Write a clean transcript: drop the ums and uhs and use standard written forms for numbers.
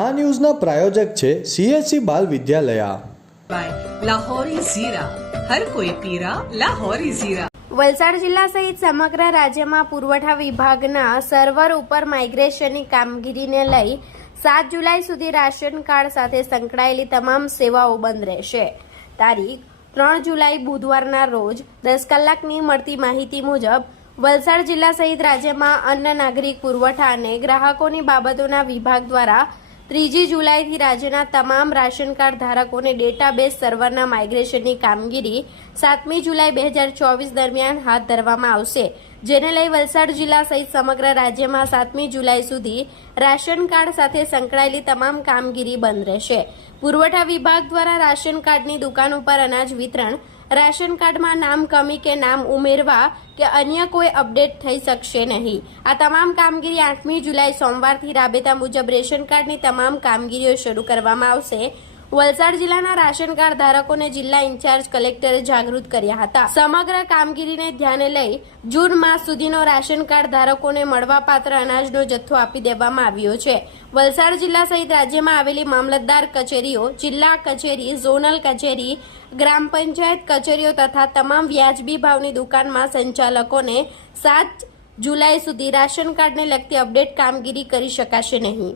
આ ન્યૂઝના પ્રાયોજક છે CSC બાલ વિદ્યાલયા. લાહોરી ઝીરા, હર કોઈ પીરા લાહોરી ઝીરા. વલસાડ જિલ્લા સહિત સમગ્ર રાજ્યમાં પુરવઠા વિભાગના સર્વર ઉપર માઇગ્રેશનની કામગીરીને લઈ 7 જુલાઈ સુધી રાશન કાર્ડ સાથે સંકળાયેલી તમામ સેવાઓ બંધ રહેશે. તારીખ 3 જુલાઈ બુધવારના રોજ 10 કલાકની મળતી માહિતી મુજબ વલસાડ જિલ્લા સહિત રાજ્યમાં અન્ન નાગરિક પુરવઠા અને ગ્રાહકોની બાબતોના વિભાગ દ્વારા 3 જુલાઈથી રાજ્યના તમામ રાશન કાર્ડ ધારકોને ડેટાબેઝ સર્વરના માઇગ્રેશનની કામગીરી 7મી જુલાઈ 2024 દરમિયાન હાથ ધરવામાં આવશે, જેને લઈ વલસાડ જિલ્લા સહિત સમગ્ર રાજ્યમાં 7મી જુલાઈ સુધી રાશન કાર્ડ સાથે સંકળાયેલી તમામ કામગીરી બંધ રહેશે. પુરવઠા વિભાગ દ્વારા રાશન કાર્ડની દુકાન ઉપર અનાજ વિતરણ, રાશન કાર્ડમાં નામ કમી કે નામ ઉમેરવા કે અન્ય કોઈ અપડેટ થઈ શકશે નહીં. આ તમામ કામગીરી 8મી જુલાઈ સોમવારથી રાબેતા મુજબ રેશન કાર્ડની તમામ કામગીરીઓ શરૂ કરવામાં આવશે. વલસાડ જિલ્લાના રાશન કાર્ડ ધારકોને જિલ્લા ઇન્ચાર્જ કલેક્ટરે જાગૃત કર્યા હતા. સમગ્ર કામગીરીને ધ્યાને લઈ જૂન માસ સુધીનો રાશન કાર્ડ ધારકોને મળવાપાત્ર અનાજનો જથ્થો આપી દેવામાં આવ્યો છે. વલસાડ જિલ્લા સહિત રાજ્યમાં આવેલી મામલતદાર કચેરીઓ, જિલ્લા કચેરી, ઝોનલ કચેરી, ગ્રામ પંચાયત કચેરીઓ તથા તમામ વ્યાજબી ભાવની દુકાનમાં સંચાલકોને 7 જુલાઈ સુધી રાશન કાર્ડને લગતી અપડેટ કામગીરી કરી શકાશે નહીં.